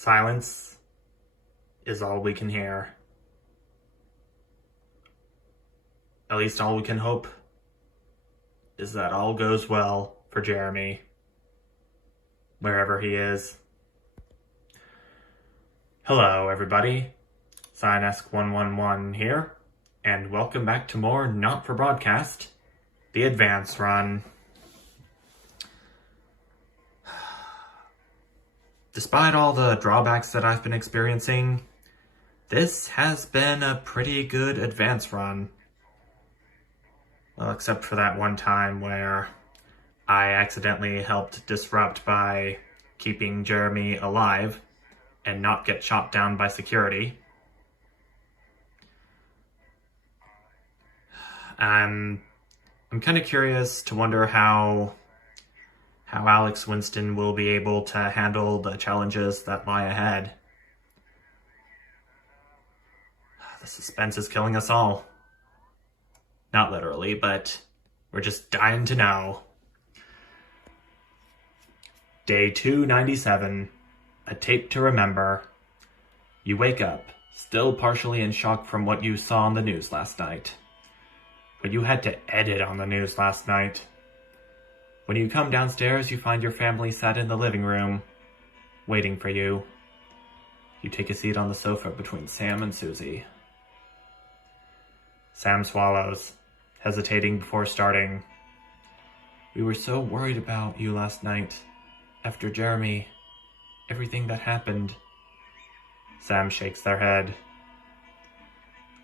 Silence is all we can hear. At least all we can hope is that all goes well for Jeremy, wherever he is. Hello, everybody. Cyanesk111 here, and welcome back to more Not For Broadcast, the Advance Run. Despite all the drawbacks that I've been experiencing, this has been a pretty good advance run. Well, except for that one time where I accidentally helped disrupt by keeping Jeremy alive and not get shot down by security. I'm kind of curious to wonder how Alex Winston will be able to handle the challenges that lie ahead. The suspense is killing us all. Not literally, but we're just dying to know. Day 297, a tape to remember. You wake up, still partially in shock from what you saw on the news last night. But you had to edit on the news last night. When you come downstairs, you find your family sat in the living room, waiting for you. You take a seat on the sofa between Sam and Susie. Sam swallows, hesitating before starting. We were so worried about you last night. After Jeremy, everything that happened. Sam shakes their head.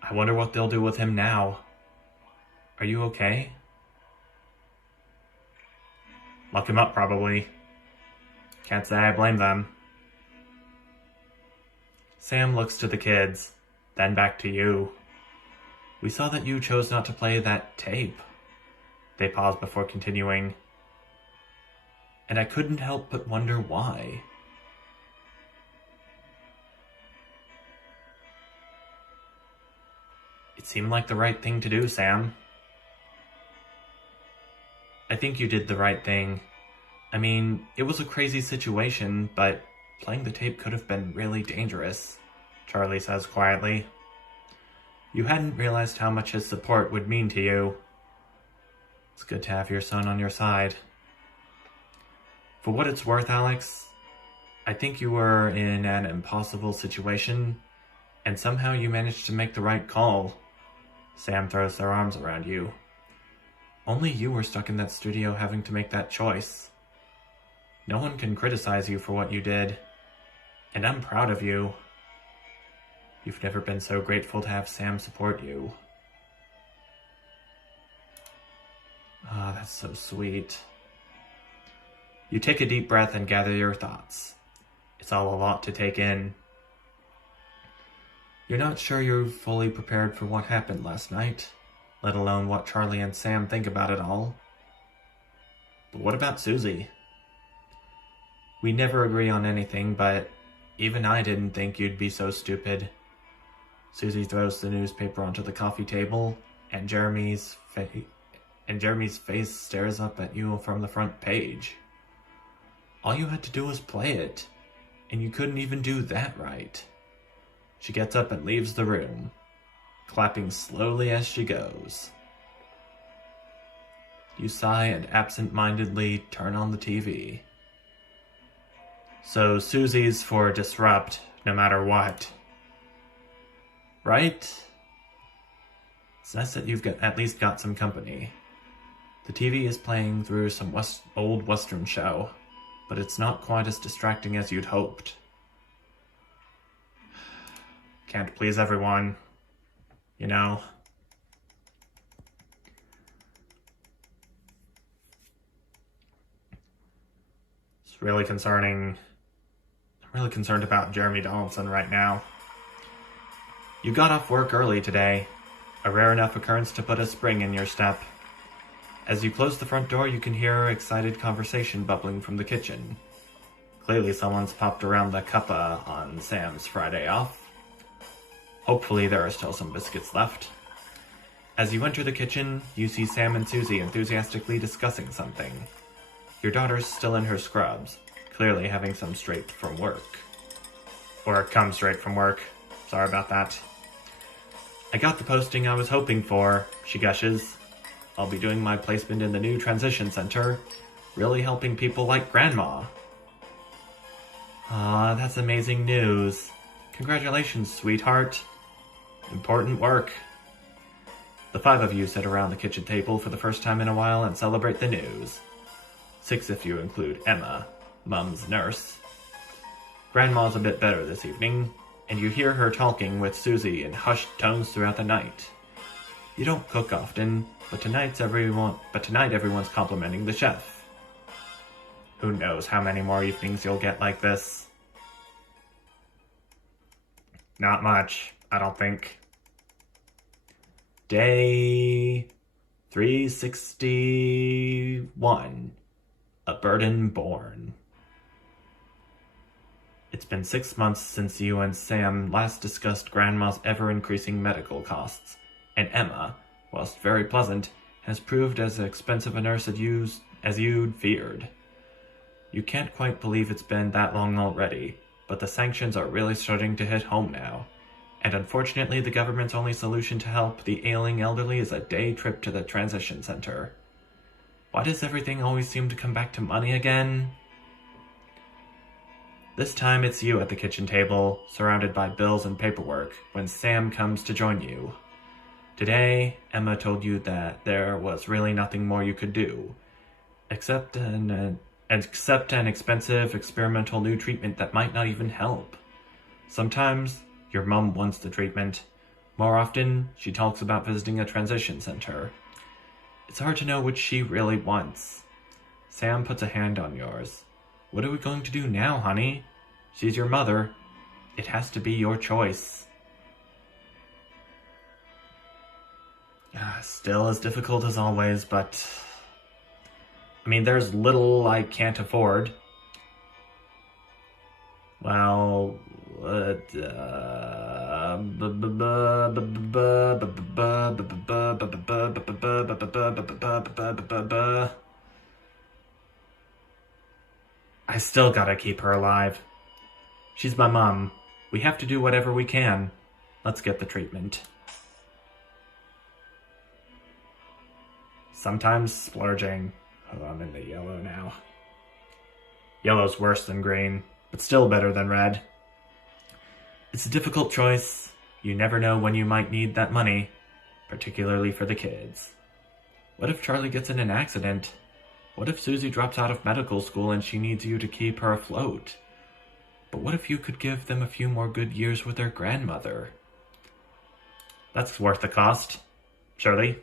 I wonder what they'll do with him now. Are you okay? Lock him up, probably. Can't say I blame them. Sam looks to the kids, then back to you. We saw that you chose not to play that tape. They pause before continuing. And I couldn't help but wonder why. It seemed like the right thing to do, Sam. I think you did the right thing. I mean, it was a crazy situation, but playing the tape could have been really dangerous, Charlie says quietly. You hadn't realized how much his support would mean to you. It's good to have your son on your side. For what it's worth, Alex, I think you were in an impossible situation, and somehow you managed to make the right call. Sam throws their arms around you. Only you were stuck in that studio having to make that choice. No one can criticize you for what you did, and I'm proud of you. You've never been so grateful to have Sam support you. Ah, that's so sweet. You take a deep breath and gather your thoughts. It's all a lot to take in. You're not sure you're fully prepared for what happened last night, let alone what Charlie and Sam think about it all. But what about Susie? We never agree on anything, but even I didn't think you'd be so stupid. Susie throws the newspaper onto the coffee table, and Jeremy's face stares up at you from the front page. All you had to do was play it, and you couldn't even do that right. She gets up and leaves the room, clapping slowly as she goes. You sigh and absent-mindedly turn on the TV. So Susie's for disrupt, no matter what. Right? It's nice that you've at least got some company. The TV is playing through some old Western show, but it's not quite as distracting as you'd hoped. Can't please everyone, you know. It's really concerning. I'm really concerned about Jeremy Donaldson right now. You got off work early today, a rare enough occurrence to put a spring in your step. As you close the front door, you can hear excited conversation bubbling from the kitchen. Clearly someone's popped around the cuppa on Sam's Friday off. Hopefully there are still some biscuits left. As you enter the kitchen, you see Sam and Susie enthusiastically discussing something. Your daughter's still in her scrubs, clearly having some straight from work. Or come straight from work. Sorry about that. I got the posting I was hoping for, she gushes. I'll be doing my placement in the new transition center, really helping people like Grandma. Ah, that's amazing news. Congratulations, sweetheart. Important work. The 5 of you sit around the kitchen table for the first time in a while and celebrate the news. 6 if you include Emma, Mum's nurse. Grandma's a bit better this evening, and you hear her talking with Susie in hushed tones throughout the night. You don't cook often, but tonight everyone's complimenting the chef. Who knows how many more evenings you'll get like this? Not much, I don't think. Day 361. A Burden Born. It's been 6 months since you and Sam last discussed Grandma's ever-increasing medical costs, and Emma, whilst very pleasant, has proved as expensive a nurse as you'd feared. You can't quite believe it's been that long already, but the sanctions are really starting to hit home now, and unfortunately the government's only solution to help the ailing elderly is a day trip to the transition center. Why does everything always seem to come back to money again? This time it's you at the kitchen table, surrounded by bills and paperwork, when Sam comes to join you. Today, Emma told you that there was really nothing more you could do, except an expensive experimental new treatment that might not even help. Sometimes, your mum wants the treatment. More often, she talks about visiting a transition center. It's hard to know which she really wants. Sam puts a hand on yours. What are we going to do now, honey? She's your mother. It has to be your choice. Still as difficult as always, but... I mean, there's little I can't afford. Well... I still gotta keep her alive. She's my mom. We have to do whatever we can. Let's get the treatment. Sometimes splurging. Oh, I'm in the yellow now. Yellow's worse than green, but still better than red. It's a difficult choice. You never know when you might need that money, particularly for the kids. What if Charlie gets in an accident? What if Susie drops out of medical school and she needs you to keep her afloat? But what if you could give them a few more good years with their grandmother? That's worth the cost, surely.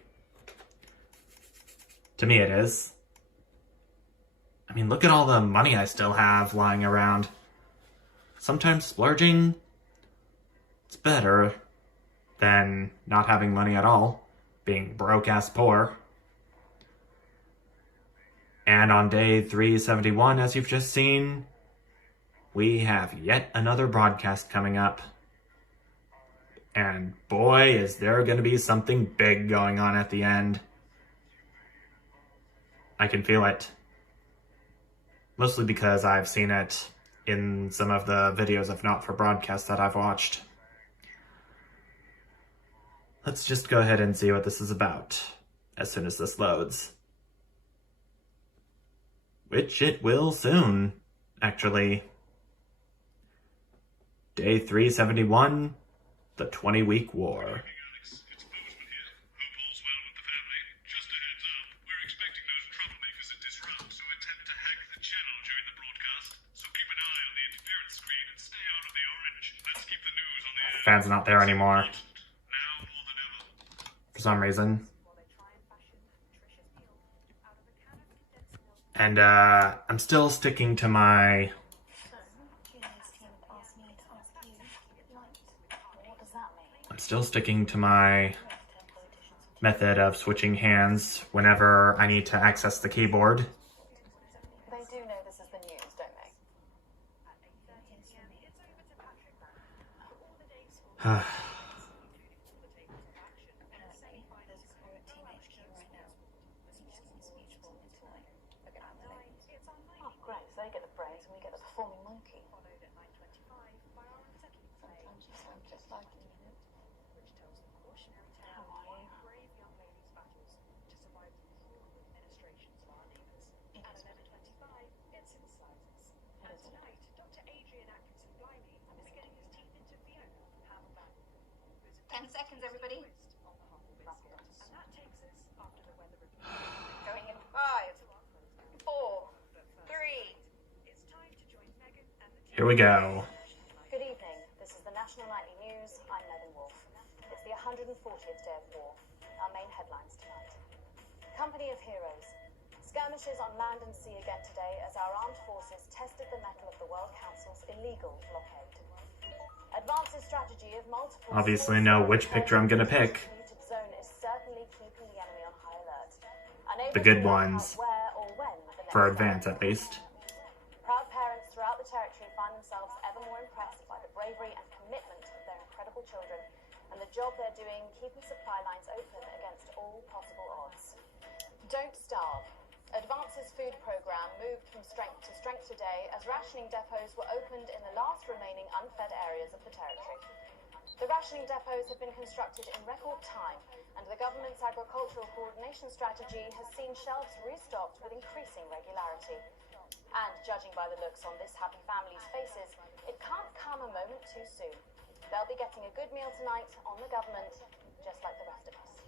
To me it is. I mean, look at all the money I still have lying around. Sometimes splurging, it's better than not having money at all, being broke-ass poor. And on day 371, as you've just seen, we have yet another broadcast coming up. And boy, is there going to be something big going on at the end. I can feel it. Mostly because I've seen it in some of the videos of Not For Broadcast that I've watched. Let's just go ahead and see what this is about as soon as this loads. Which it will soon, actually. Day 371, the 20-week war. Fan's not there anymore. For some reason. And I'm still sticking to my method of switching hands whenever I need to access the keyboard. They do know this is the news, don't they? Oh, great. So they get the brains and we get the performing monkey. 10 seconds, everybody. Going in 5, 4, 3. Here we go. Good evening. This is the National Nightly News. I'm Megan Wolf. It's the 140th day of war. Our main headlines tonight. Company of Heroes. Skirmishes on land and sea again today as our armed forces tested the mettle of the World Council's illegal blockade. Advance's strategy of multiple... Obviously know which picture I'm gonna pick. ...zone is certainly keeping the enemy on high alert. The good ones. Where or when the For next Advance, at least. Proud parents throughout the territory find themselves ever more impressed by the bravery and commitment of their incredible children and the job they're doing keeping supply lines open against all possible odds. Don't starve. Advance's food program moved from strength to strength today as rationing depots were opened in the last remaining unfed areas of the territory. The rationing depots have been constructed in record time, and the government's agricultural coordination strategy has seen shelves restocked with increasing regularity. And judging by the looks on this happy family's faces, it can't come a moment too soon. They'll be getting a good meal tonight on the government, just like the rest of us.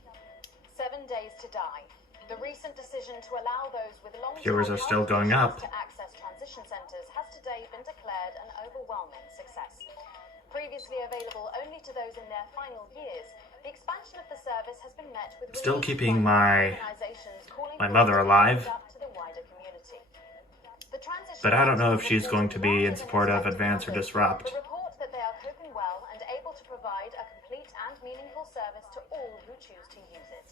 7 days to die. The recent decision to allow those with long-term Viewers are still going up. to access transition centres has today been declared an overwhelming success. Previously available only to those in their final years, the expansion of the service has been met with Still relief keeping from my organisations calling mother for it to be alive. opened up to the wider community. The transition But I don't know if centres she's going to be in reported support of longer than Advance or expected. Disrupt. The report that they are coping well and able to provide a complete and meaningful service to all who choose to use it.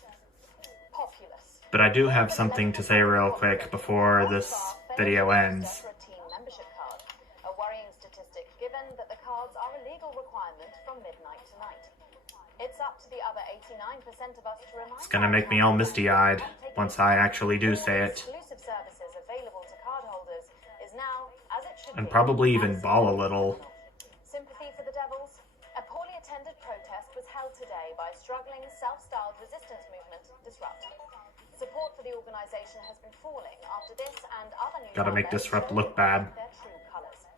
Populous. But I do have something to say real quick before this video ends. For a team membership card, a worrying statistic given that the cards are a legal requirement from midnight tonight. It's up to the other 89% of us to remind It's gonna make me all misty-eyed once I actually do say it. Exclusive services available to cardholders is now, as it should And be, probably even bawl a little. Sympathy for the devils? A poorly attended protest was held today by struggling self-styled resistance movement Disrupt. Support for the organisation has been falling after this and other news Gotta make outlets Disrupt showed look bad. their true colours.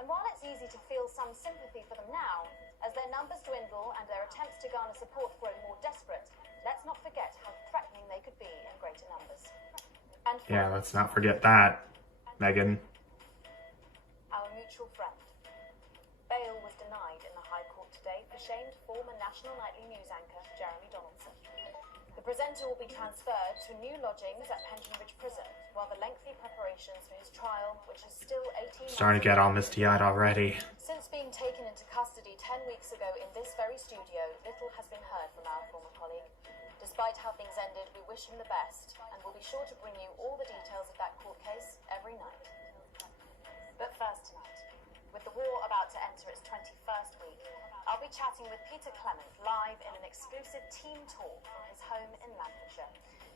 And while it's easy to feel some sympathy for them now, as their numbers dwindle and their attempts to garner support grow more desperate, let's not forget how threatening they could be in greater numbers. And Yeah, let's not forget that, Megan. our mutual friend. Bail was denied in the High Court today for shamed former National Nightly News anchor Jeremy Donaldson. The presenter will be transferred to new lodgings at Pension Ridge Prison, while the lengthy preparations for his trial, which is still 18 Starting to get all misty-eyed already. Since being taken into custody 10 weeks ago in this very studio, little has been heard from our former colleague. Despite how things ended, we wish him the best, and we'll be sure to bring you all the details of that court case every night. But first tonight, with the war about to enter its 21st week, I'll be chatting with Peter Clement live in an exclusive team tour from his home in Lancashire.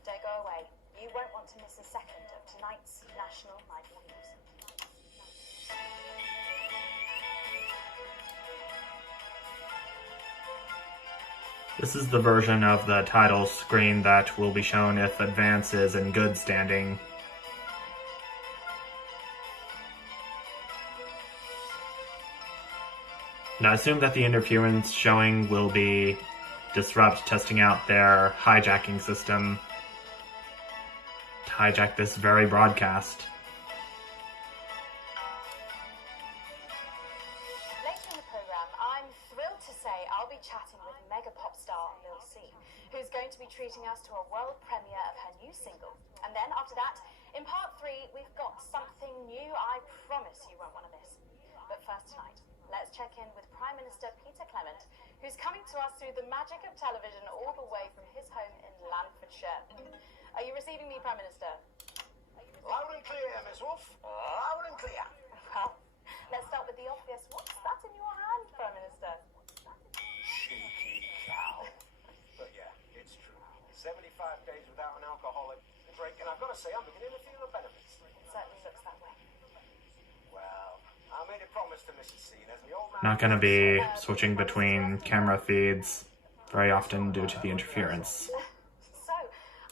Don't go away. You won't want to miss a second of tonight's National Nightly News. This is the version of the title screen that will be shown if Advance is in good standing. And I assume that the interference showing will be Disrupt testing out their hijacking system to hijack this very broadcast. Later in the programme, I'm thrilled to say I'll be chatting with mega pop star Lil C, who's going to be treating us to a world premiere of her new single. And then after that, in part 3, we've got something new I promise you won't want to miss. But first tonight, let's check in with Prime Minister Peter Clement, who's coming to us through the magic of television all the way from his home in Lancashire. Are you receiving me, Prime Minister? Loud and clear, Miss Wolf. Loud and clear. Well, let's start with the obvious. What's that in your hand, Prime Minister? Cheeky cow. But yeah, it's true. 75 days without an alcoholic drink, and I've got to say, I'm beginning to feel the benefits. It certainly looks that way. Well, I made a promise to Mrs. C, and as the old man... Not gonna be switching between camera feeds very often due to the interference. So,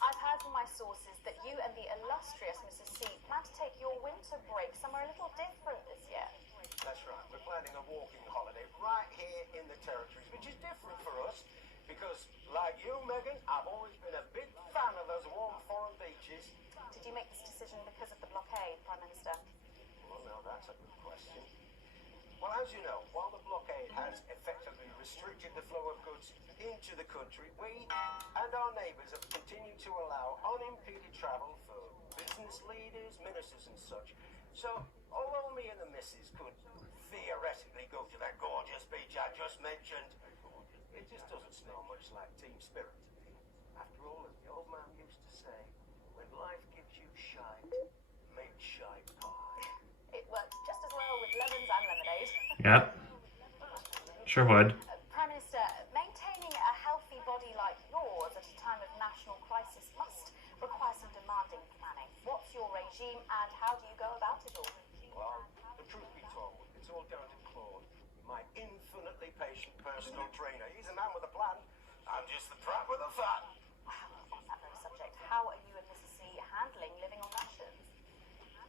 I've heard from my sources that you and the illustrious Mrs. C plan to take your winter break somewhere a little different this year. That's right. We're planning a walking holiday right here in the territories, which is different for reaction because of the blockade, Prime Minister? Well, now that's a good question. Well, as you know, while the blockade has effectively restricted the flow of goods into the country, we and our neighbours have continued to allow unimpeded travel for business leaders, ministers and such. So, although me and the missus could theoretically go to that gorgeous beach I just mentioned, it just doesn't smell much like team spirit. After all, as the old man used to say, when life gives you shite, make shite pie. It works just as well with lemons and lemonade. Yep. Sure would. Prime Minister, maintaining a healthy body like yours at a time of national crisis must require some demanding planning. What's your regime and how do you go about it all? Well, the truth be told, it's all down to Claude, my infinitely patient personal trainer. He's a man with a plan. I'm just the prat with a fat. On that very subject, how are you and Mrs. C handling living on rations?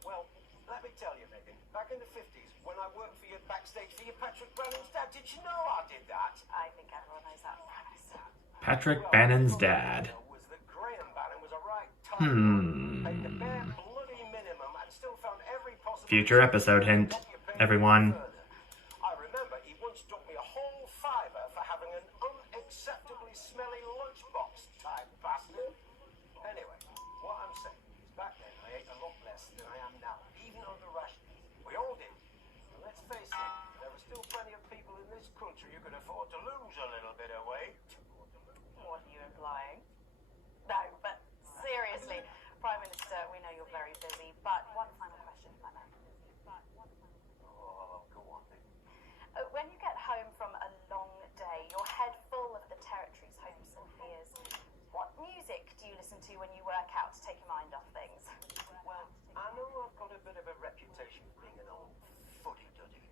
Well, let me tell you, Megan, back in the 50s, when I worked for you backstage for your Patrick Brannan's dad, did you know I did that? I think everyone knows that, Prime Minister. Patrick Bannon's dad. Was that Graham Bannon was a right type. Paid the bare bloody minimum and still found every possible Future episode hint, everyone. I remember he once took me a whole fiver for having an unacceptably smelly lunchbox type bastard. Anyway, what I'm saying is back then I ate a lot less than I am now, even on the rations. We all did. And let's face it, there are still plenty of people in this country who can afford to lose a little bit of weight. What are you implying? No, but seriously, Prime Minister, we know you're very busy, but one final question, if I may. Oh, go on then. When you get home from a long day, your head full of the territory's hopes and fears, what music do you listen to when you work out to take your mind off things? Well, I know I've got a bit of a reputation for being an old fuddy-duddy,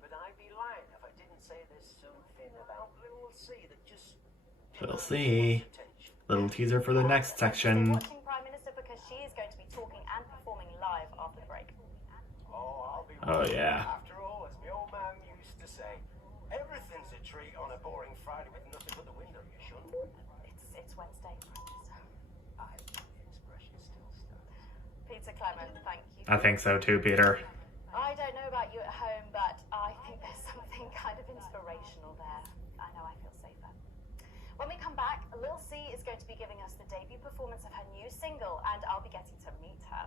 but I'd be lying if I didn't say there's something about Little C that just... We'll see. Little teaser for the next section. Watching Prime Minister because she is going to be talking and performing live after the break. Oh, I'll be Oh, yeah. After all, as my old man used to say, everything's a treat on a boring Friday with nothing but the window, you shouldn't. It's Wednesday, Prime Minister. The expression still stands. Peter Clement, thank you. I think so too, Peter. I don't know about you at home, but I think there's something kind of inspirational there. I know I feel safer. When we come back, Lil C is going to be giving us the debut performance of her new single, and I'll be getting to meet her.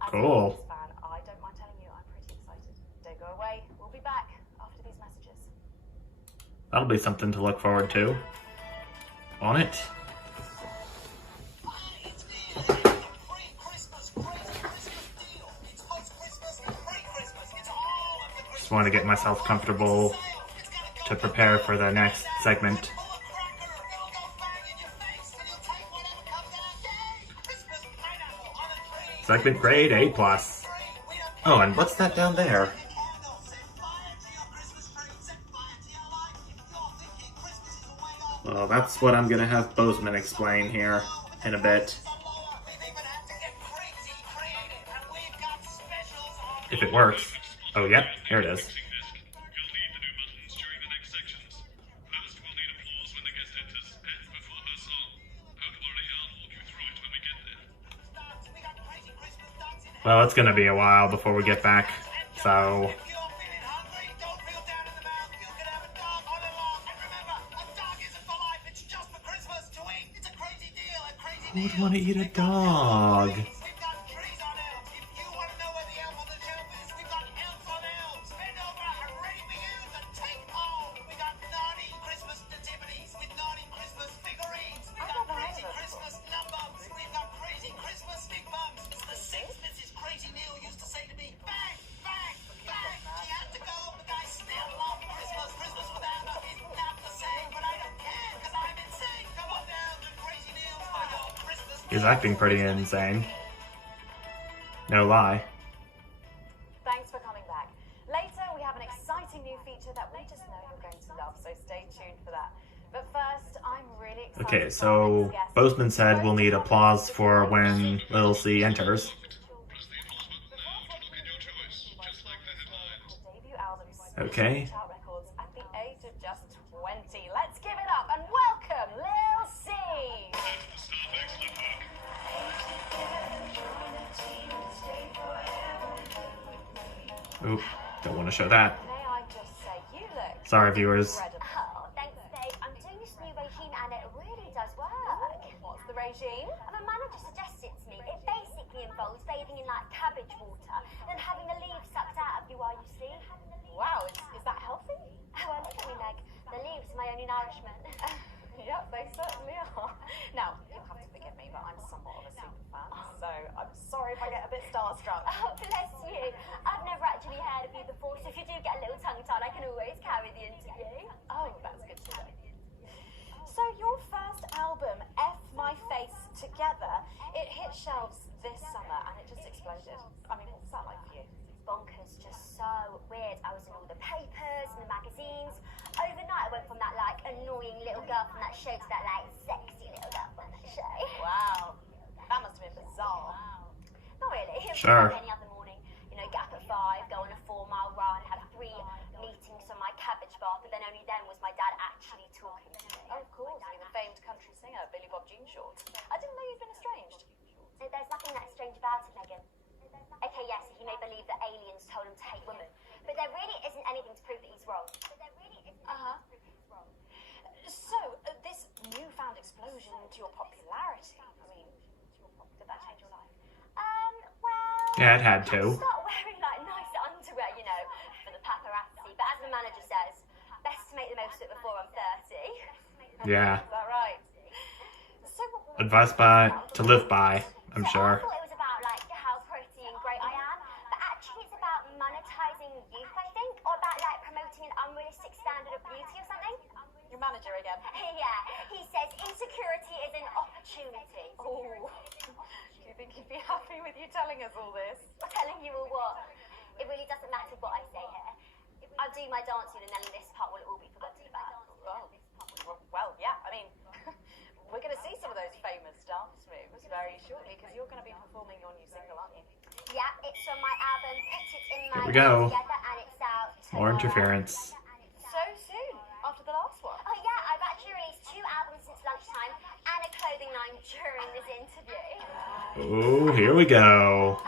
As Cool. a Beatles fan, I don't mind telling you, I'm pretty excited. Don't go away. We'll be back after these messages. That'll be something to look forward to. On it. Just want to get myself comfortable to prepare for the next segment. Segment grade A+. Oh, and what's that down there? Well, that's what I'm gonna have Bozeman explain here in a bit. If it works. Oh, yep, here it is. Well, it's gonna be a while before we get back, so... Who would want to eat a dog? He's acting pretty insane. No lie. Thanks for coming back. Later, we have an exciting new feature that we just know you're going to love, so stay tuned for that. But first, I'm really excited. Okay, so Bozeman said we'll need applause for when Lil C enters. Okay. At the age of just 20. Let's give it up and welcome Lil C. Oop, don't want to show that. May I just say, you look Sorry, viewers. incredible. Oh, thanks, babe. I'm doing this new regime and it really does work. What's the regime? My manager suggested it to me. It basically involves bathing in like cabbage water, then having the leaves sucked out of you while you sleep. Wow, is that healthy? Well, look at me, Meg. The leaves are my only nourishment. Yep, they certainly are. Now, you'll have to forgive me, but I'm somewhat of a super fan, so I'm sorry if I get a bit starstruck. Oh, bless you. I've never actually heard of you before, so if you do get a little tongue-tied, I can always carry the interview. Oh, that's good to know. So your first album, F My Face Together, it hit shelves this summer and it just exploded. I mean, what's that like for you? Bonkers, just so weird. I was in all the papers and the magazines. Overnight, I went from that like annoying little girl from that show to that like sexy little girl from that show. Wow, that must have been bizarre. Not really. It was Sure. like any other morning. You know, get up at 5, go on a 4-mile run, have 3 meetings on my cabbage bath, but then only then was my dad actually talking to me. Oh, of course, you're the famed country singer, Billy Bob Jeanshort. I didn't know you'd been estranged. There's nothing that strange about it, Megan. Okay, yes, he may believe that aliens told him to hate women, but there really isn't anything to prove that he's wrong. So, this newfound explosion to your popularity, I mean, did that change your life? Well... Yeah, it had to. Start wearing like nice underwear, you know, for the paparazzi, but as the manager says, best to make the most of it before I'm 30. Yeah. Is that right? So, Advice to live by, I'm So sure. I thought it was about like how pretty and great I am, but actually it's about monetizing youth, I think, or about like promoting an unrealistic standard of beauty or something. your manager again. Yeah, he says insecurity is an opportunity. Oh, do you think he'd be happy with you telling us all this? Telling you all what? It really doesn't matter what I say here. I'll do my dancing and then this part will all be forgotten about. Well, yeah, I mean, we're going to see some of those famous dance moves very shortly because you're going to be performing your new single, aren't you? Yeah, it's from my album Put It In My Here we go. Together, and it's out More tomorrow. interference. So soon, after the last one. Oh yeah, I've actually released 2 albums since lunchtime and a clothing line during this interview. Oh, here we go.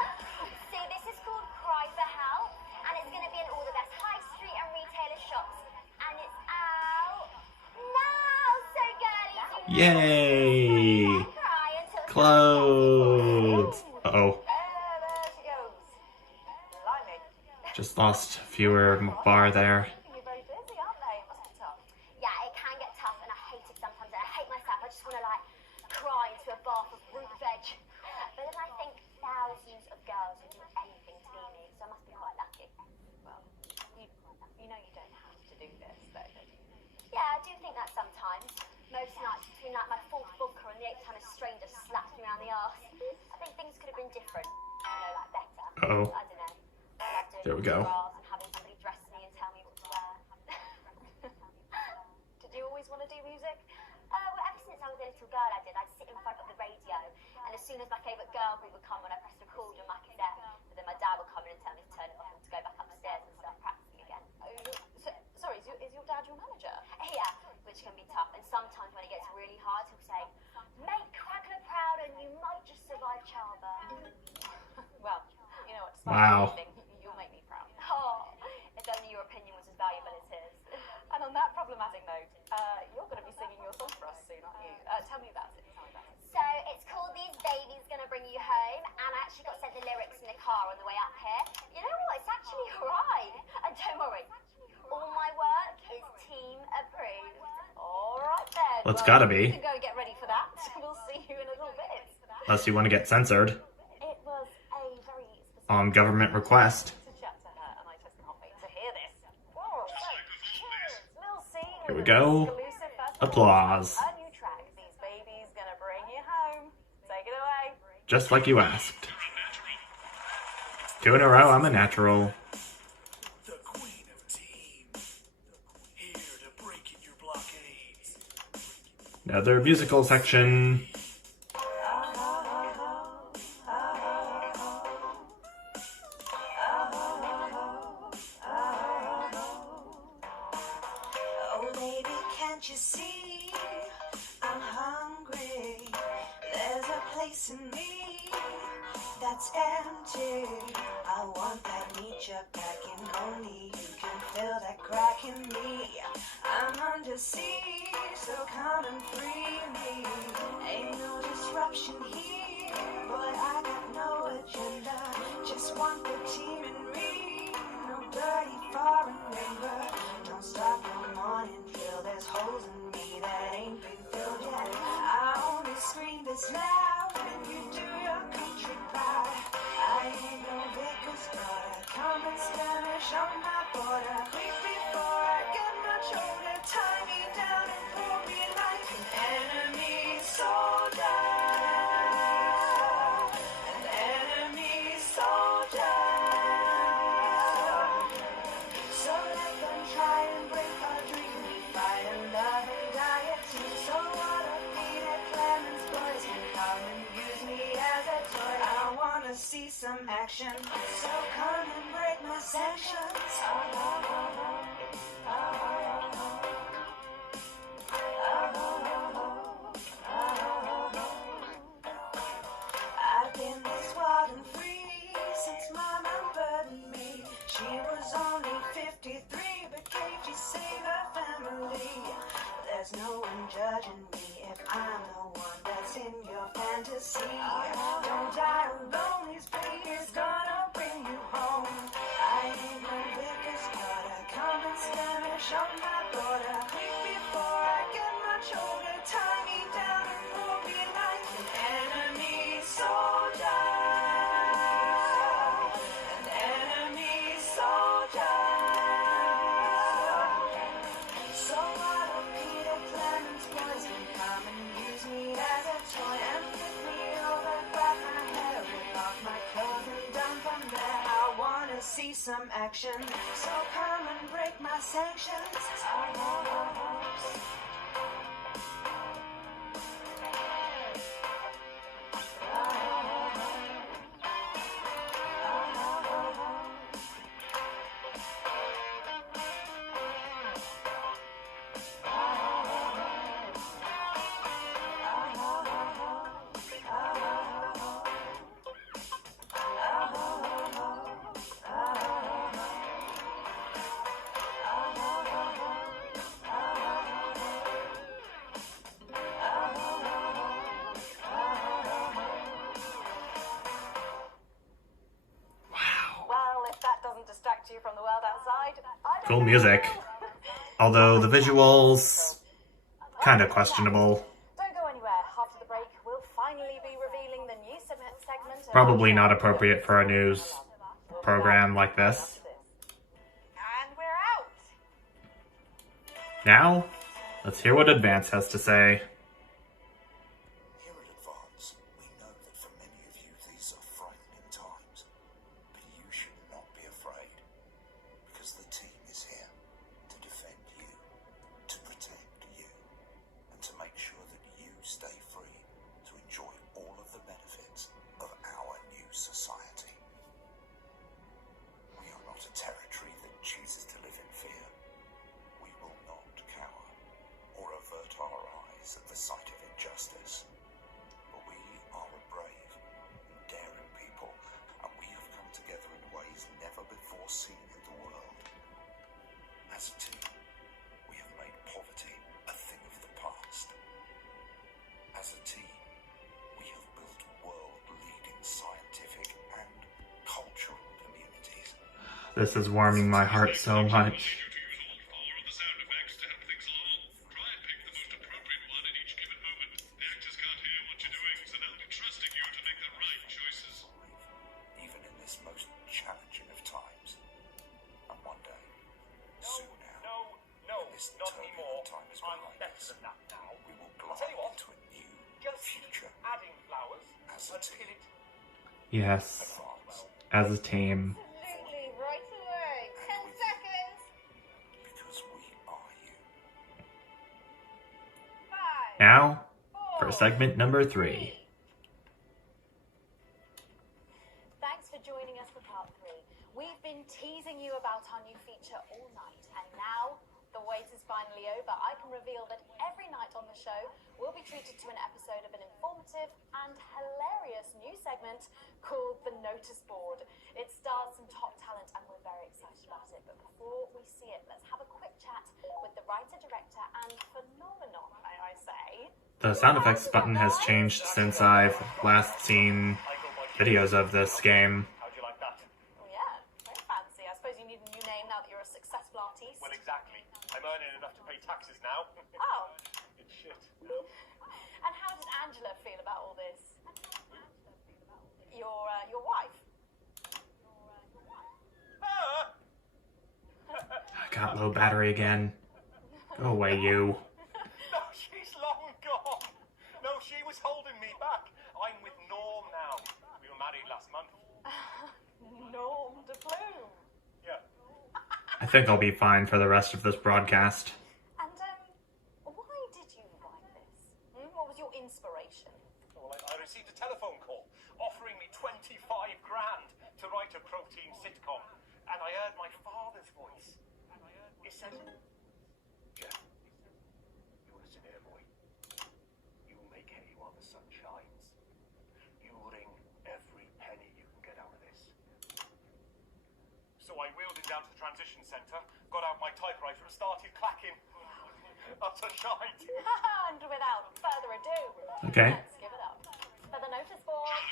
See, this is called Cry for Help, and it's going to be in all the best high street and retailer shops, and it's out now. So girlies, you Yay! know, cry until Clothes. Uh-oh. There she goes. Blimey. Just lost viewer bar there. You're very busy, aren't they? It must be tough. Yeah, it can get tough, and I hate it sometimes, and I hate myself. I just want to like cry into a bath of root veg. But then I think thousands of girls would do anything to be me, so I must be quite lucky. Well, you know you don't have to do this, though, do you? Yeah, I do think that sometimes. Most nights between like my 4th bunker and the 8th time a stranger slaps me around the arse. I think things could have been different. You know, like better. Uh-oh. I don't know. I love doing There we go. bras and having somebody dress me and tell me what to wear. Did you always want to do music? Well, ever since I was a little girl, I did. I'd sit in front of the radio, and as soon as my favourite girl group would come on, I pressed record on my cassette, but then my dad would come in and tell me to turn it off and to go back upstairs and start practicing again. Sorry, is your dad your manager? Yeah, which can be tough, and sometimes when it gets really hard, he'll say, make Crackler proud and you might just survive childbirth. Well, you know what? Despite Wow. anything, you'll make me proud. Oh, if only your opinion was as valuable as his. And on that problematic note, you're going to be singing your song for us soon, aren't you? Tell me about it. So it's called These Babies Gonna Bring You Home, and I actually got sent the lyrics in the car on the way up here. You know what? It's actually alright. And don't worry, all my work is team approved. All right then. Well, it's gotta be. You can go and get ready for that. We'll see you in a little bit. Unless you want to get censored It was a very specific on government request. to chat to her, and I just can't wait to hear this. Whoa, so, cheers, Lil C. Here we with go. an exclusive first Applause. A new track, These Babies Gonna Bring You Home. Take it away. Just like you asked. 2 in a row, I'm a natural. The queen of teams, here to break in your blockades. Another musical section. Oh baby, can't you see I'm hungry? There's a place in me that's empty. I want that meat future back in. Only you can fill that crack in me. I'm under siege, so come and free me. Ain't no disruption here, boy, I got no agenda. Just want the team and read. No dirty foreign labor. Don't stop no morning till there's holes in me that ain't been filled yet. I only scream this loud when you do your country pride. I ain't no vicar's daughter. Come and skirmish on my border. Quick before I get much older. Tie me down and pull me like an enemy soldier. An enemy soldier. So let them try and break our dream. Fight and love and die a team. So what a Peter Clemens boys can come and use me as a toy. I wanna see some action. So come and break my sanctions. I've been this wild and free since Mama burdened me. She was only 53, but KG saved her family. There's no one judging me if I'm the one that's in your fantasy. Don't die alone, these babies gonna bring you home. I ain't no vicar's daughter. Come and skirmish on my border. Quick before I get much older. Tie me down and pull me like an enemy soldier. An enemy soldier. So what a Peter Clemens boys can come and use me as a toy and flip me over, grab my hair, rip off my clothes and dump them there. I wanna see some action, so come and break my sanctions. Well, if that doesn't distract you from the world outside, I don't Cool know. music. Although the visuals, kinda questionable. Don't go anywhere. After the break, we'll finally be revealing the new segment. Probably not appropriate for a news program like this. And we're out. Now, let's hear what Advance has to say. Here at Advance, we know that for many of you these are frightening times. But you should not be afraid, because the team is here to defend you, to protect you, and to make sure that you stay free to enjoy all of the benefits of our new society. We are not a territory that chooses to live in fear. We will not cower or avert our eyes at the sight of injustice. But we are a brave and daring people, and we have come together in ways never before seen in the world. As a team, we have made poverty a thing of the past. As a team, we have built world-leading scientific and cultural communities. This is warming my heart so much. Even in this most challenging of times. And one day, soon now, when this not turbulent anymore. time is I'm behind better us, than that now. we will I'll tell glide you what, into a new Just future adding flowers as a until team. it Yes, Advance. as a team. Absolutely, right away. 10 seconds. Because we are you. 5. Now, for segment number 3. Thanks for joining us for part 3. We've been teasing you about our new feature all night, and now the wait is finally over. I can reveal that every night on the show we'll be treated to an episode of an informative and hilarious new segment called The Notice Board. It stars some top talent and we're The sound effects button has changed since I've last seen videos of this game. How'd you like that? Oh, yeah, very fancy. I suppose you need a new name now that you're a successful artiste. Well, exactly. I'm earning enough to pay taxes now. Oh, It's shit. and how does Angela feel about all this? Your wife? Ah! I got low battery again. Go away, you. No, she's long gone. No, she was holding me back. I'm with Norm now. We were married last month. Norm de Plume. Yeah. I think I'll be fine for the rest of this broadcast. And, why did you write this? What was your inspiration? Well, I received a telephone call offering me 25 grand to write a protein sitcom. And I heard my father's voice. It said, Jeff, you listen here, boy. You make hay while the sun shines. You wring every penny you can get out of this. So I wheeled him down to the transition centre, got out my typewriter and started clacking. Utter shite. And without further ado, Okay. let's give it up for the notice board.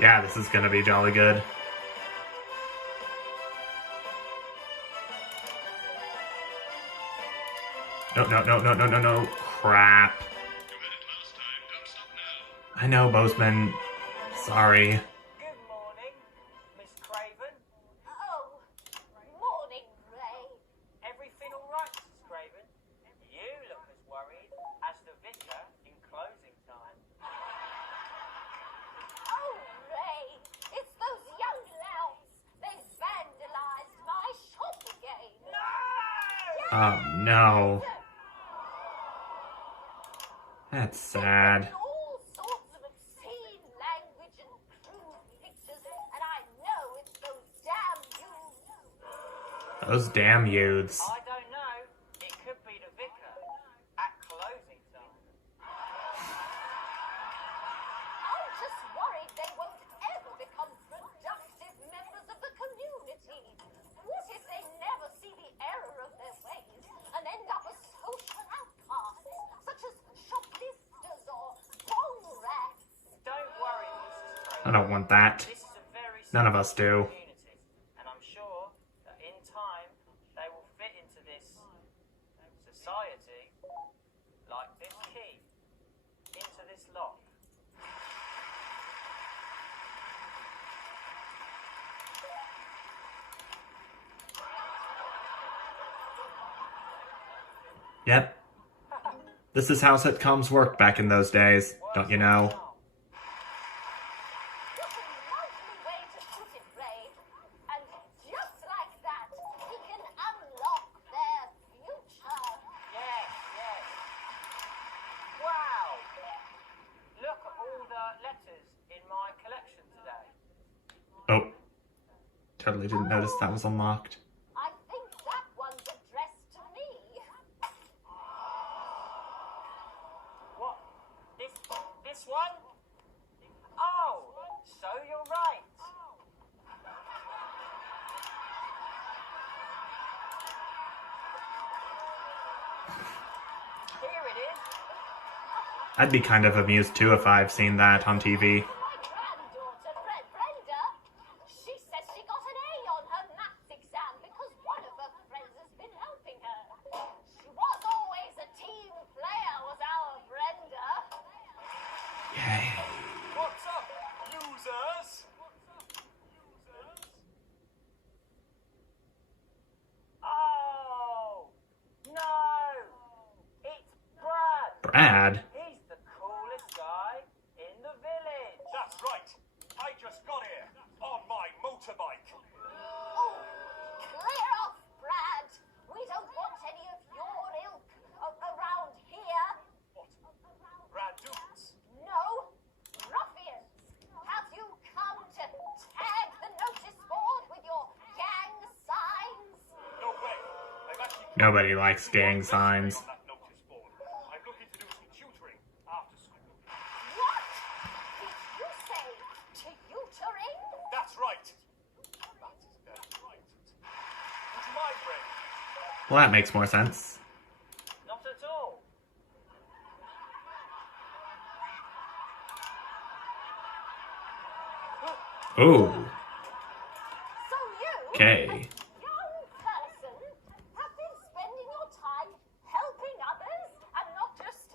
Yeah, this is gonna be jolly good. No. Crap. I know, Bozeman. Sorry. Good morning, Miss Craven. Oh, morning, Ray. Everything all right, Mrs. Craven? You look as worried as the vicar in closing time. Oh, Ray, it's those young louts. They've vandalized my shop again. Oh, no. That's sad. All sorts of obscene language and crude pictures, and I know it's those damn youths. Those damn youths. I don't know. It could be the vicar at closing time. I'm just worried they won't ever become productive members of the community. What if they never see the error of their ways and end up as social outcasts, such as shoplifters or bong rats? Don't worry, Mrs. Craven. I don't want that. This is a very None of us do. community, and I'm sure that in time they will fit into this society like this key into this lock. Yep. This is how sitcoms worked back in those days, don't you know? What a lovely way to put it, Ray. And just like that, we can unlock their future. Yes, yes. Wow! Look at all the letters in my collection today. Oh. Totally didn't notice that was unlocked. I think that one's addressed to me. What? This one? Oh, so you're right. Here it is. I'd be kind of amused too if I've seen that on TV. My granddaughter, Brenda, she says she got an A on her maths exam because one of her friends has been helping her. She was always a team player, was our Brenda. Yay. What's up, losers? Oh, no. It's Brad. Brad? He's the coolest guy in the village. That's right. I just got here on my motorbike. Oh, clear off, Brad. We don't want any of your ilk around here. What? Brad Dukes? No, ruffians. Have you come to tag the notice board with your gang signs? No way. I've actually Nobody likes gang signs. on that notice board. I'm looking to do some tutoring after school. What did you say? Tutoring? That's right. That's right. Would you mind, Ray? Well, that makes more sense. Not at all. Oh, So you, okay. young person, have been spending your time helping others and not just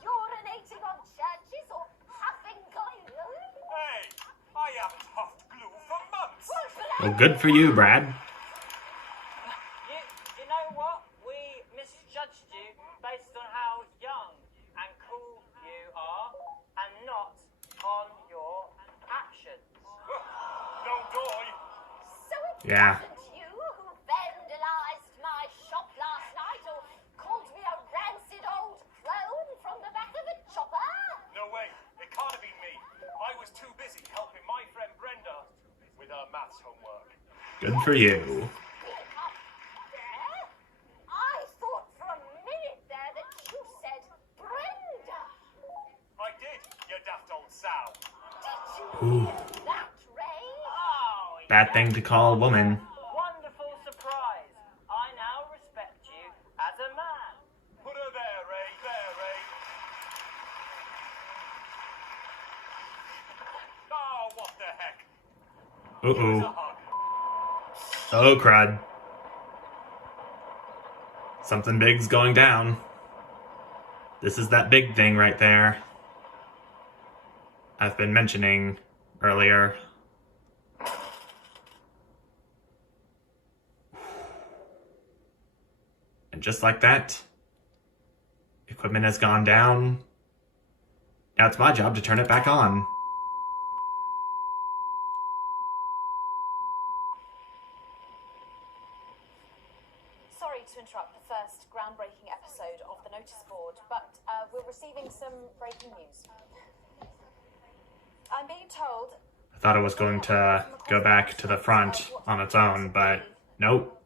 urinating on churches or having glue? Hey, I haven't huffed glue for months. Well, good for you, Brad. You know what? We misjudged you based on how young and cool you are, and not on your actions. No doy. So it Yeah. wasn't you who vandalized my shop last night or called me a rancid old crone from the back of a chopper? No way. It can't have been me. I was too busy helping my friend Brenda with her maths homework. Good for you. Speak up there. I thought for a minute there that you said Brenda. I did, you daft old sow. Did you hear that, Ray? Oh, Bad thing to call a woman. wonderful surprise. I now respect you as a man. Put her there, Ray. There, Ray. Oh, what the heck? Give us a Uh-oh. hug. Oh, crud. Something big's going down. This is that big thing right there I've been mentioning earlier. And just like that, equipment has gone down. Now it's my job to turn it back on. Sorry to interrupt the first groundbreaking episode of the notice board, but we're receiving some breaking news. I'm being told. I thought it was going to go back to the front on its own, but nope.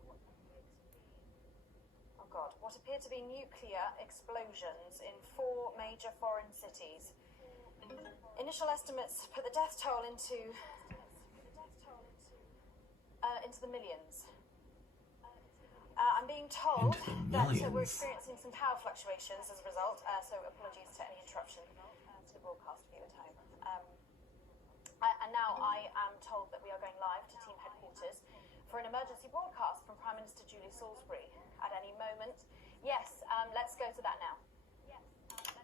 Oh God, what appear to be nuclear explosions in 4 major foreign cities. Initial estimates put the death toll into the millions. I'm being told Into the that we're millions. experiencing some power fluctuations as a result, so apologies to any interruption to the broadcast for you at home. And now I am told that we are going live to team headquarters for an emergency broadcast from Prime Minister Julie Salisbury at any moment. Yes, let's go to that now.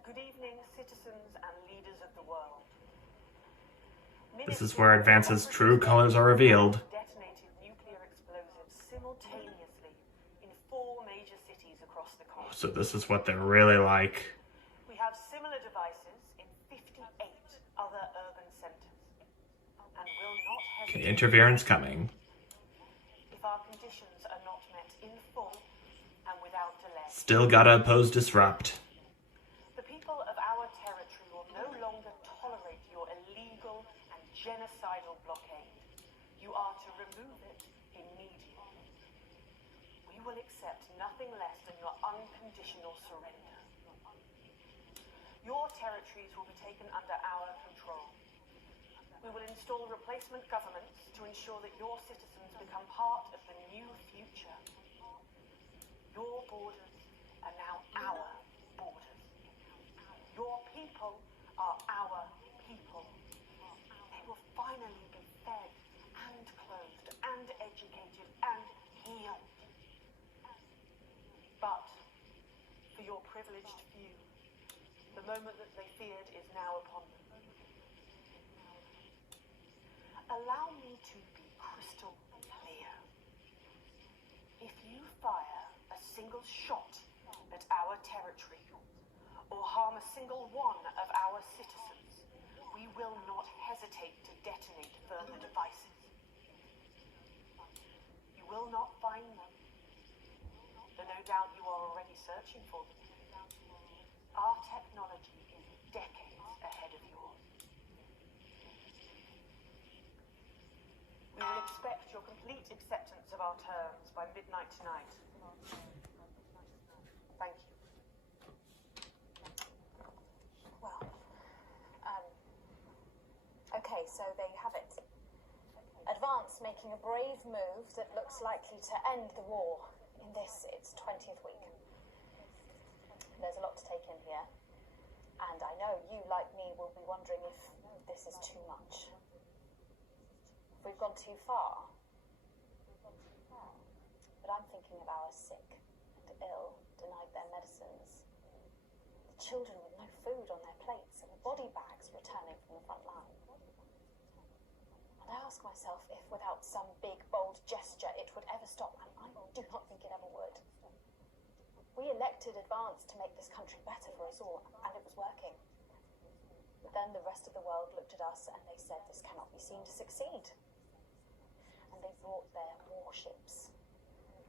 Good evening, citizens and leaders of the world. This is where Advance's true colors are revealed. Detonated nuclear explosives simultaneously in 4 major cities across the continent. So this is what they're really like. We have similar devices in 58 other urban centers, and will not Okay, hesitate. interference coming. If our conditions are not met in full and without delay. Still gotta oppose disrupt. The people of our territory will no longer tolerate your illegal and genocidal blockade. You are to remove it immediately. We will accept nothing less than your unconditional surrender. Your territories will be taken under our control. We will install replacement governments to ensure that your citizens become part of the new future. Your borders are now our borders. Your people are our people. They will finally be fed and clothed and educated and healed. But for your privileged few, the moment that they feared is now upon them. Allow me to be crystal clear. If you fire a single shot at our territory, or harm a single one of our citizens, we will not hesitate to detonate further devices. You will not find them, though no doubt you are already searching for them. Our technology is decades ahead of yours. We will expect your complete acceptance of our terms by midnight tonight. Thank you. Well, okay, so there you have it. Advance making a brave move that looks likely to end the war in this, its 20th week. There's a lot to take in here, and I know you, like me, will be wondering if this is too much. we've gone too far. But I'm thinking of our sick and ill, denied their medicines. The children with no food on their plates and the body bags returning from the front line. And I ask myself if without some big, bold gesture it would ever stop, and I do not think it ever would. We elected Advance to make this country better for us all, and it was working. But then the rest of the world looked at us and they said this cannot be seen to succeed. And they brought their warships,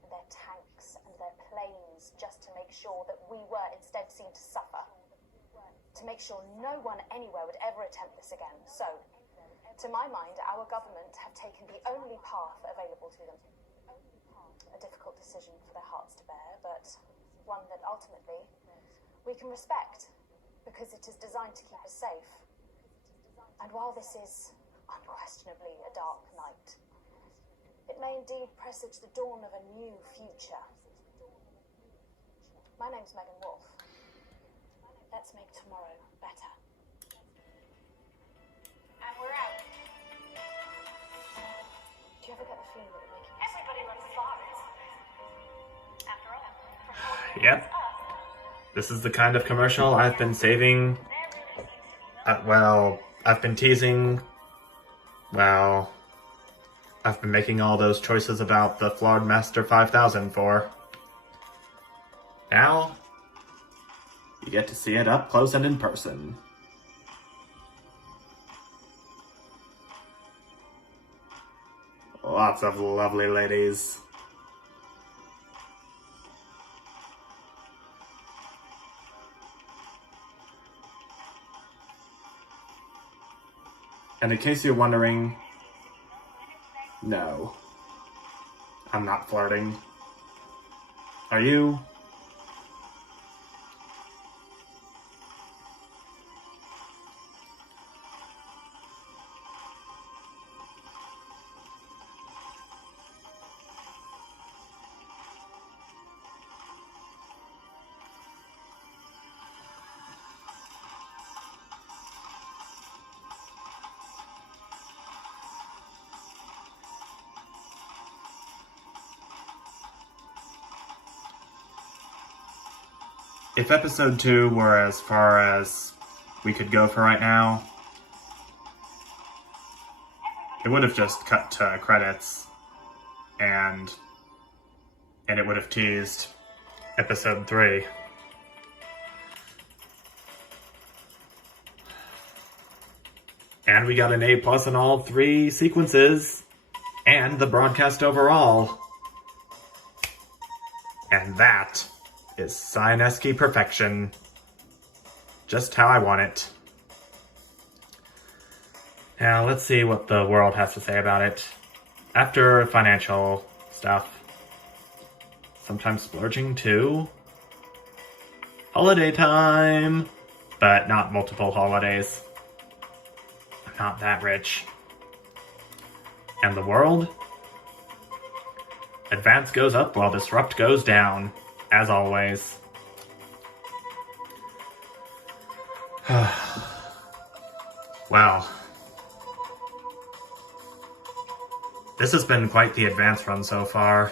and their tanks, and their planes just to make sure that we were instead seen to suffer. To make sure no one anywhere would ever attempt this again. So, to my mind, our government have taken the only path available to them. A difficult decision for their hearts to bear, but one that ultimately we can respect, because it is designed to keep us safe. And while this is unquestionably a dark night, it may indeed presage the dawn of a new future. My name's Megan Wolf. Let's make tomorrow better. And we're out. Do you ever get the feeling that we're making Everybody loves flowers. After all, from all Yep. This is the kind of commercial I've been saving. I've been teasing. I've been making all those choices about the Floodmaster 5000 for. Now, you get to see it up close and in person. Lots of lovely ladies. And in case you're wondering, no, I'm not flirting. Are you? If episode 2 were as far as we could go for right now, it would have just cut to credits, and it would have teased episode 3. And we got an A+ in all 3 sequences, and the broadcast overall. And that is Scinesky perfection. Just how I want it. Now, let's see what the world has to say about it. After financial stuff. Sometimes splurging too. Holiday time! But not multiple holidays. I'm not that rich. And the world? Advance goes up while Disrupt goes down. As always. Well. This has been quite the advance run so far.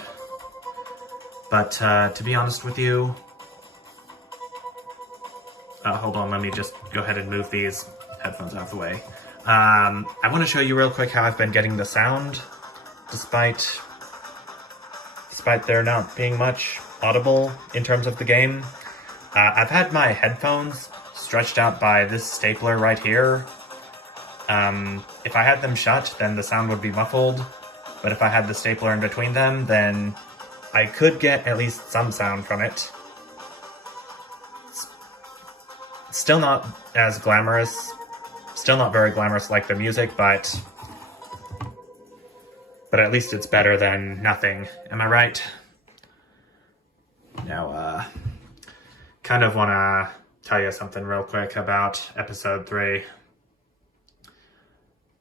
But, to be honest with you... hold on, let me just go ahead and move these headphones out of the way. I want to show you real quick how I've been getting the sound, despite there not being much audible in terms of the game. I've had my headphones stretched out by this stapler right here. If I had them shut, then the sound would be muffled, but if I had the stapler in between them, then I could get at least some sound from it. Still not as glamorous, still not very glamorous like the music, but at least it's better than nothing. Am I right? Now, kind of want to tell you something real quick about episode 3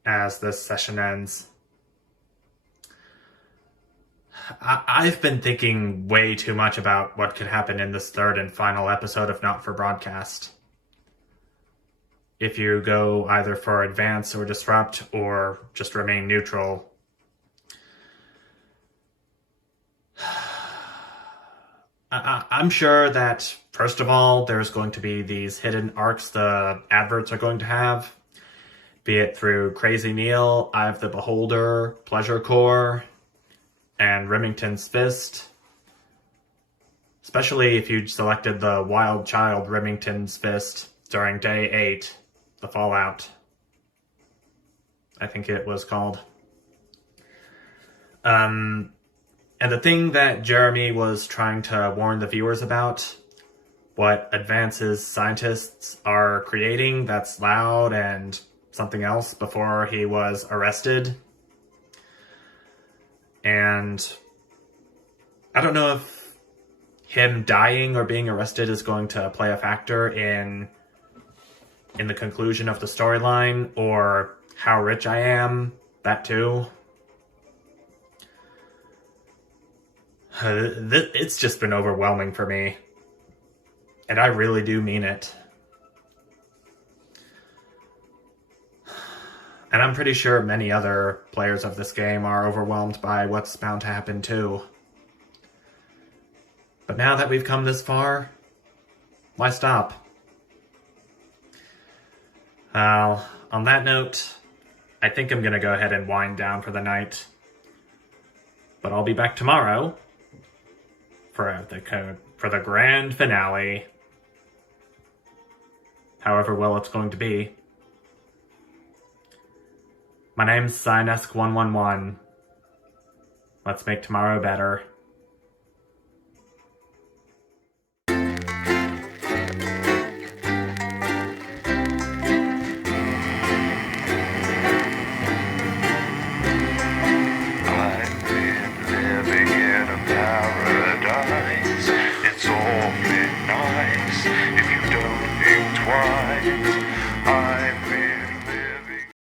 as this session ends. I've been thinking way too much about what could happen in this third and final episode of Not for Broadcast. If you go either for Advance or Disrupt or just remain neutral, I'm sure that, first of all, there's going to be these hidden arcs the adverts are going to have, be it through Crazy Neil, Eye of the Beholder, Pleasure Core, and Remington's Fist. Especially if you selected the Wild Child Remington's Fist during Day 8, the Fallout, I think it was called. And the thing that Jeremy was trying to warn the viewers about, what advances scientists are creating that's loud and something else before he was arrested. And I don't know if him dying or being arrested is going to play a factor in the conclusion of the storyline, or how rich I am, that too. It's just been overwhelming for me. And I really do mean it. And I'm pretty sure many other players of this game are overwhelmed by what's bound to happen too. But now that we've come this far, why stop? Well, on that note, I think I'm gonna go ahead and wind down for the night. But I'll be back tomorrow for the grand finale. However well it's going to be. My name's Synesk111. Let's make tomorrow better. I've been living in a paradise. It's awfully nice if you don't think twice. I'm